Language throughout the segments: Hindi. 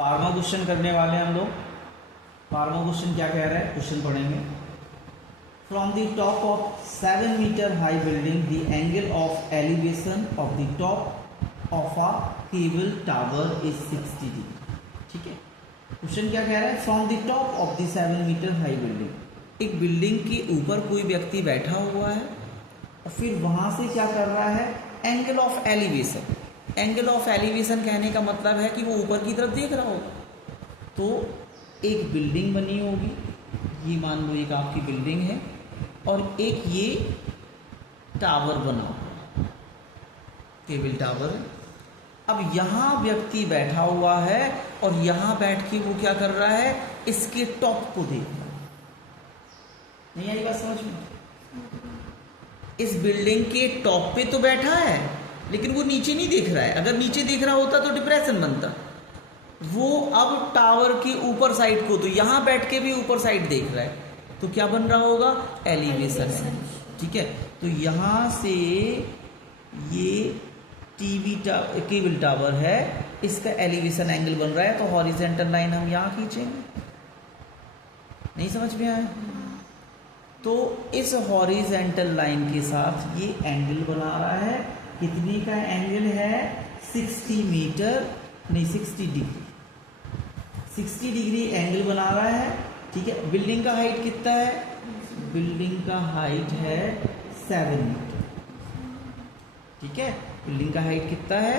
12वां क्वेश्चन करने वाले हैं हम लोग। 12वां क्वेश्चन क्या कह रहा है, क्वेश्चन पढ़ेंगे। From the top of 7 metre high building the angle of elevation of the top of a cable tower is 60 degree. ठीक है, क्वेश्चन क्या कह रहा है, from the top of the 7 metre high building, एक बिल्डिंग के ऊपर कोई व्यक्ति बैठा हुआ है और फिर वहां से क्या कर रहा है, angle of elevation. Angle of elevation कहने का मतलब है कि वो ऊपर की तरफ देख रहा होगा। तो एक बिल्डिंग बनी होगी, ये मान लो एक आपकी बिल्डिंग है और एक ये टावर बना हुआ, केबल टावर है। अब यहाँ व्यक्ति बैठा हुआ है और यहाँ बैठ के वो क्या कर रहा है, इसके टॉप को देख रहा है। नहीं आई बात समझ में? इस बिल्डिंग के टॉप पे तो बैठा है लेकिन वो नीचे नहीं देख रहा है। अगर नीचे देख रहा होता तो डिप्रेशन बनता। वो अब टावर के ऊपर साइड को, तो यहाँ बैठ के भी ऊपर साइड देख रहा है, तो क्या बन रहा होगा, एलिवेशन है। ठीक है, तो यहाँ से ये केबल टावर है, इसका एलिवेशन एंगल बन रहा है, तो हॉरिजॉन्टल लाइन हम यहाँ खींचेंगे। नहीं समझ में आया? तो इस हॉरिजॉन्टल लाइन के साथ ये एंगल बना रहा है। कितने का एंगल है, 60 मीटर नहीं 60 डिग्री, 60 डिग्री एंगल बना रहा है। ठीक है, बिल्डिंग का हाइट कितना है, बिल्डिंग का हाइट है 7 मीटर। ठीक है, बिल्डिंग का हाइट कितना है,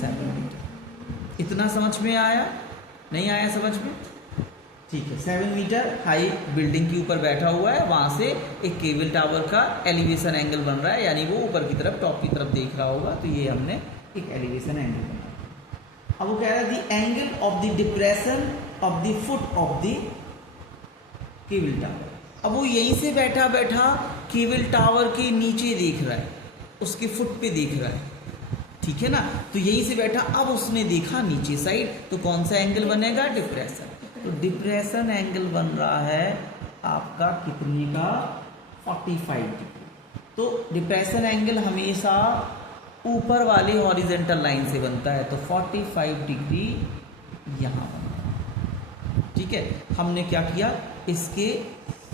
7 मीटर। इतना समझ में आया? नहीं आया समझ में? ठीक है, 7 मीटर हाई बिल्डिंग के ऊपर बैठा हुआ है, वहां से एक केबल टावर का एलिवेशन एंगल बन रहा है, यानी वो ऊपर की तरफ, टॉप की तरफ देख रहा होगा। तो ये हमने एक एलिवेशन एंगल बनाया। अब वो कह रहा है the angle of the depression of the foot of the cable tower. अब वो यहीं से बैठा बैठा केबल टावर के नीचे देख रहा है, उसके फुट पे देख रहा है। ठीक है ना, तो यहीं से बैठा, अब उसने देखा नीचे साइड, तो कौन सा एंगल बनेगा, डिप्रेशन। तो डिप्रेशन एंगल बन रहा है आपका कितने का, 45 डिग्री। तो डिप्रेशन एंगल हमेशा ऊपर वाली हॉरिजॉन्टल लाइन से बनता है, तो 45 डिग्री यहाँ बनता है। ठीक है, हमने क्या किया, इसके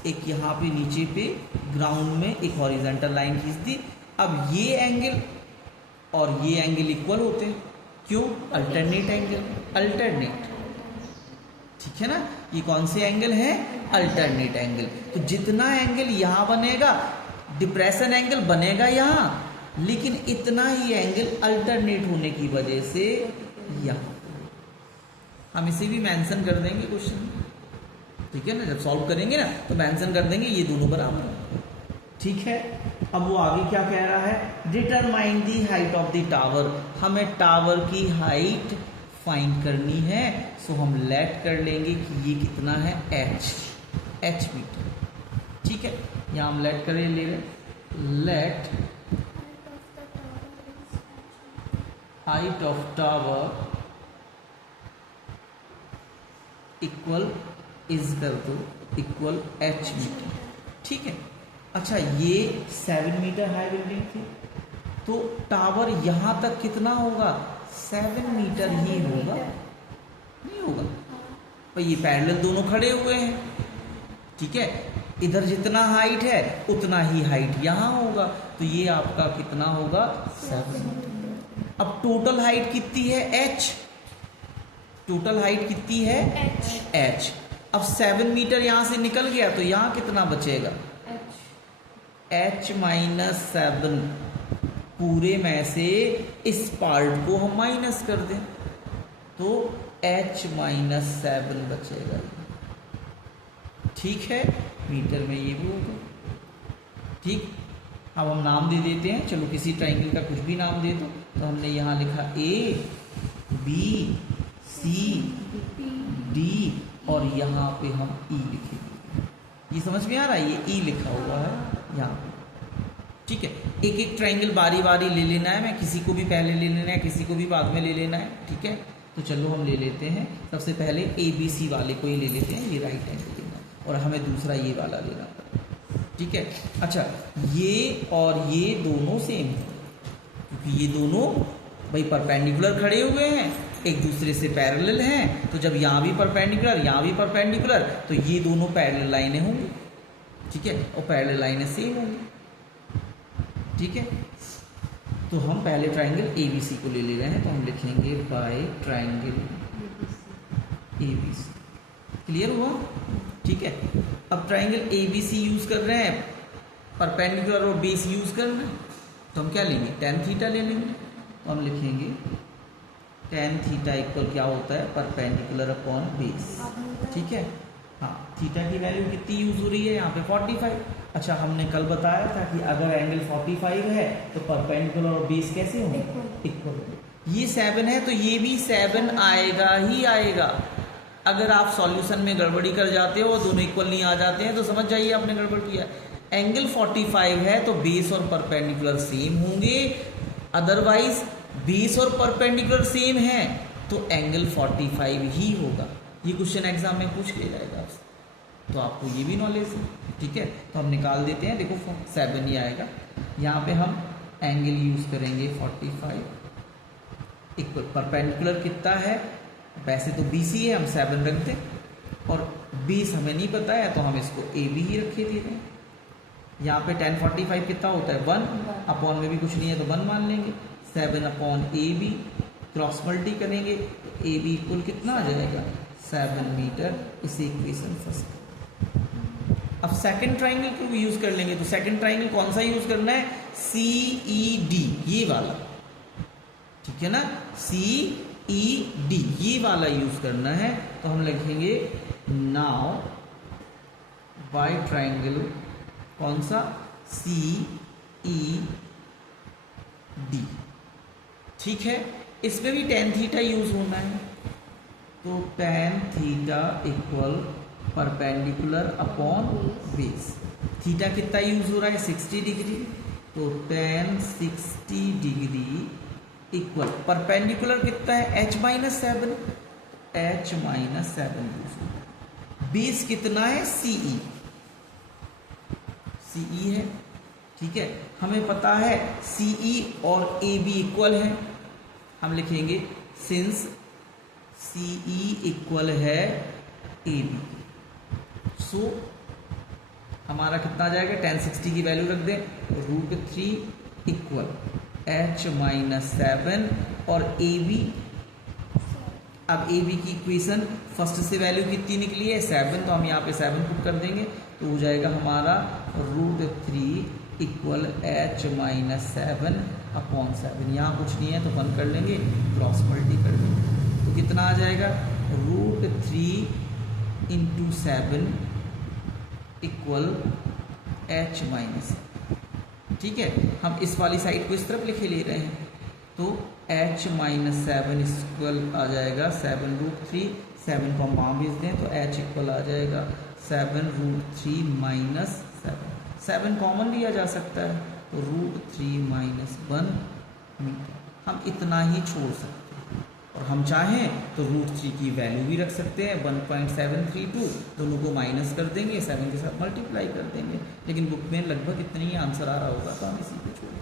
एक यहाँ पे नीचे पे ग्राउंड में एक हॉरिजॉन्टल लाइन खींच दी। अब ये एंगल और ये एंगल इक्वल होते हैं, क्यों, अल्टरनेट एंगल, अल्टरनेट। ठीक है ना, ये कौन से एंगल है, अल्टरनेट एंगल। तो जितना एंगल यहाँ बनेगा, डिप्रेशन एंगल बनेगा यहाँ, लेकिन इतना ही एंगल अल्टरनेट होने की वजह से यहाँ, हम इसे भी मेंशन कर देंगे क्वेश्चन। ठीक है ना, जब सॉल्व करेंगे ना तो मेंशन कर देंगे ये दोनों बराबर। ठीक है, अब वो आगे क्या कह रहा है, determine the height of the tower. हमें टावर की हाइट फाइंड करनी है, सो हम लेट कर लेंगे कि ये कितना है, h मीटर। ठीक है, यहाँ हम लेट करें, ले let height of tower equal, is कर दो, इक्वल h मीटर। ठीक है, अच्छा ये 7 मीटर हाई बिल्डिंग थी, तो टावर यहाँ तक कितना होगा, 7 मीटर ही होगा, नहीं होगा भाई, ये पैरेलल दोनों खड़े हुए हैं। ठीक है, इधर जितना हाइट है उतना ही हाइट यहाँ होगा, तो ये आपका कितना होगा, 7 मीटर। अब टोटल हाइट कितनी है, h, टोटल हाइट कितनी है, h। अब 7 मीटर यहाँ से निकल गया, तो यहाँ कितना बचेगा, h - 7। पूरे में से इस पार्ट को हम माइनस कर दें, तो h - 7 बचेगा। ठीक है, मीटर में ये भी होगा। ठीक, अब हम नाम दे देते हैं, चलो किसी ट्राइंगल का कुछ भी नाम दे दो। तो हमने यहाँ लिखा A, B, C, D और यहाँ पे हम E लिखेंगे। ये समझ में आ रहा है, ये E लिखा हुआ है यहाँ पे। ठीक है, एक एक ट्राइंगल बारी बारी ले लेना है, मैं किसी को भी पहले ले लेना है, किसी को भी बाद में ले लेना है। ठीक है, तो चलो हम ले लेते हैं, सबसे पहले ABC वाले को ही ले लेते हैं, ये राइट एंगल लेना, और हमें दूसरा ये वाला लेना पड़ेगा। ठीक है, अच्छा ये और ये दोनों सेम है, क्योंकि ये दोनों भाई परपेंडिकुलर खड़े हुए हैं, एक दूसरे से पैरेलल हैं, तो जब यहाँ भी परपेंडिकुलर यहाँ भी परपेंडिकुलर तो ये दोनों पैरेलल लाइनें होंगी, ठीक है, और पैरेलल लाइनें सेम होंगी, ठीक है। तो हम पहले ट्राइंगल ABC को ले रहे हैं, तो हम लिखेंगे बाय ट्राइंगल ABC। क्लियर हुआ, ठीक है। अब ट्राइंगल ABC यूज कर रहे हैं, परपेंडिकुलर और बेस यूज कर रहे हैं, तो हम क्या लेंगे, tan थीटा ले लेंगे। तो हम लिखेंगे tan थीटा इक्वल क्या होता है, परपेंडिकुलर अपॉन बेस, ठीक है। हाँ, थीटा की वैल्यू कितनी यूज हो रही है यहाँ पे 45। अच्छा, हमने कल बताया था कि अगर एंगल 45 है तो परपेंडिकुलर और बेस कैसे होंगे, इक्वल। ये 7 है तो ये भी 7 आएगा ही आएगा। अगर आप सॉल्यूशन में गड़बड़ी कर जाते हो, दोनों इक्वल नहीं आ जाते हैं, तो समझ जाइए आपने गड़बड़ किया। एंगल 45 है तो बेस और परपेंडिकुलर सेम होंगे, अदरवाइज बेस और परपेंडिकुलर सेम है तो एंगल 45 ही होगा। ये क्वेश्चन एग्जाम में पूछ ले जाएगा आपसे, तो आपको ये भी नॉलेज है, ठीक है। तो हम निकाल देते हैं, देखो 7 ही आएगा। यहाँ पे हम एंगल यूज करेंगे 45 इक्वल, परपेंडिकुलर कितना है, वैसे तो BC है, हम 7 रख दें, और बेस हमें नहीं पता है तो हम इसको AB ही रखे दे रहे हैं। यहाँ पे tan 45 कितना होता है 1, अपॉन में भी कुछ नहीं है तो 1 मान लेंगे। 7 अपॉन AB क्रॉस मल्टी करेंगे, AB इक्वल कितना आ जाएगा 7 मीटर। इसे इक्वेशन फर्स्ट। अब सेकंड ट्राइंगल को भी यूज कर लेंगे, तो सेकंड ट्राइंगल कौन सा यूज करना है, CED, ये वाला, ठीक है ना, CED ये वाला यूज करना है। तो हम लिखेंगे नाउ बाय ट्राइंगल कौन सा, CED, ठीक है। इसमें भी tan थीटा यूज होना है, तो tan theta equal perpendicular upon base. Theta कितना यूज हो रहा है 60 डिग्री, तो tan 60 डिग्री इक्वल परपेंडिकुलर कितना है h-7, h-7 यूज हो। बेस कितना है CE है, ठीक है। हमें पता है CE और AB इक्वल है, हम लिखेंगे सिंस CE इक्वल है AB, सो हमारा कितना आ जाएगा, tan 60 की वैल्यू रख दें, √3 इक्वल h-7 और AB। अब AB की इक्वेशन फर्स्ट से वैल्यू कितनी निकली है 7, तो हम यहाँ पे 7 पुट कर देंगे, तो हो जाएगा हमारा √3 इक्वल h-7 अपॉन 7। यहाँ कुछ नहीं है तो 1 कर लेंगे, क्रॉस मल्टी कर लेंगे, तो कितना आ जाएगा √3 इंटू 7 इक्वल h-7, ठीक है। हम इस वाली साइड को इस तरफ लिखे ले रहे हैं, तो h-7 इक्वल आ जाएगा 7√3, 7 को हम वहाँ भेज दें तो h इक्वल आ जाएगा 7√3 माइनस 7 कॉमन लिया जा सकता है, तो √3 माइनस 1 मीटर। हम इतना ही छोड़ सकते हैं, और हम चाहें तो √3 की वैल्यू भी रख सकते हैं 1.732, दोनों को माइनस कर देंगे, 7 के साथ मल्टीप्लाई कर देंगे, लेकिन बुक में लगभग इतना ही आंसर आ रहा होगा, तो हम इसी को छोड़